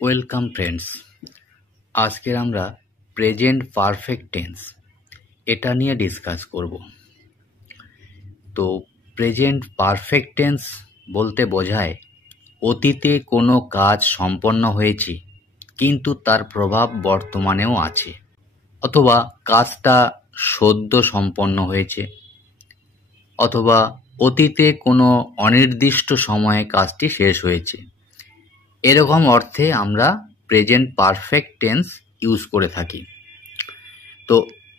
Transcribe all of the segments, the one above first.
Welcome friends. আজকের আমরা present perfect tense এটা নিয়ে ডিসকাস করব। তো প্রেজেন্ট পারফেক্ট টেন্স বলতে বোঝায় অতীতে কোনো কাজ সম্পন্ন হয়েছে কিন্তু তার প্রভাব বর্তমানেও আছে, অথবা কাজটা সদ্য সম্পন্ন হয়েছে, অথবা অতীতে কোনো অনির্দিষ্ট সময়ে কাজটি শেষ হয়েছে। এরকম অর্থে আমরা প্রেজেন্ট পারফেক্ট টেন্স ইউজ করে থাকি। তো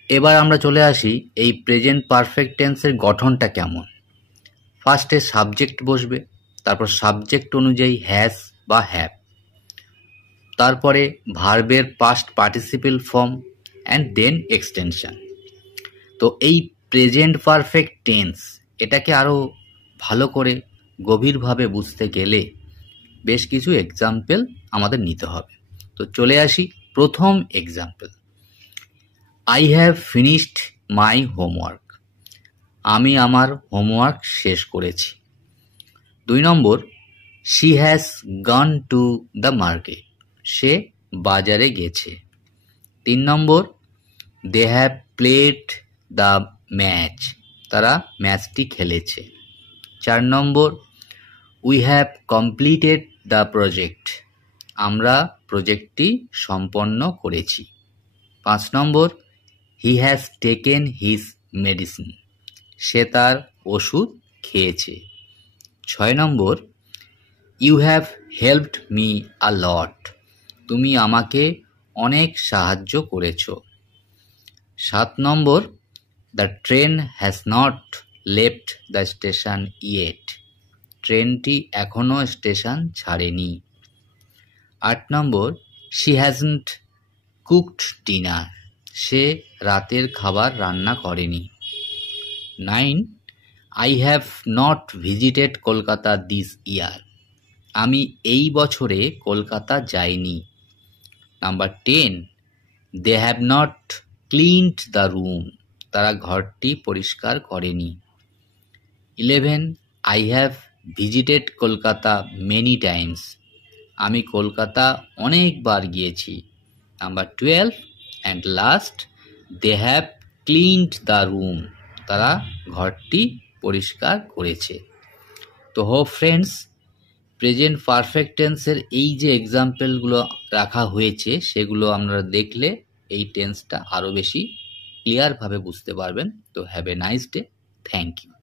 এবার আমরা চলে আসি এই প্রেজেন্ট পারফেক্ট টেন্সের গঠনটা কেমন। ফার্স্টে সাবজেক্ট বসবে, তারপর সাবজেক্ট অনুযায়ী হ্যাজ বা হ্যাভ, তারপরে ভার্বের past participle form and then extension. তো এই প্রেজেন্ট পারফেক্ট টেন্স এটাকে আরও ভালো করে গভীরভাবে বুঝতে গেলে বেশ কিছু এক্সাম্পল আমাদের নিতে হবে। তো চলে আসি প্রথম example. I have finished my homework. আমি আমার হোমওয়ার্ক শেষ করেছি। 2 number, she has gone to the market. সে বাজারে গেছে। 3 number, they have played the match. তারা ম্যাচটি খেলেছে। 4 number, we have completed the project. আমরা প্রজেক্টটি সম্পন্ন করেছি। 5 number, he has taken his medicine. সে তার ওষুধ খেয়েছে। 6 number, you have helped me a lot. তুমি আমাকে অনেক সাহায্য করেছ। 7 number, the train has not left the station yet. ট্রেনটি এখনও স্টেশন ছাড়েনি। 8 number, she hasn't cooked dinner. সে রাতের খাবার রান্না করেনি। 9, I have not visited Kolkata this year. আমি এই বছরে কলকাতা যাইনি। Number 10, they have not cleaned the room. তারা ঘরটি পরিষ্কার করেনি। 11, I have visited Kolkata many times. আমি কলকাতা অনেকবার গিয়েছি। Number 12 and last, they have cleaned the room. তারা ঘরটি পরিষ্কার করেছে। তো হোপ ফ্রেন্ডস, প্রেজেন্ট পারফেক্ট টেন্সের এই যে এক্সাম্পলগুলো রাখা হয়েছে সেগুলো আমরা দেখলে এই টেন্সটা আরও বেশি ক্লিয়ারভাবে বুঝতে পারবেন। তো have a nice day. Thank you.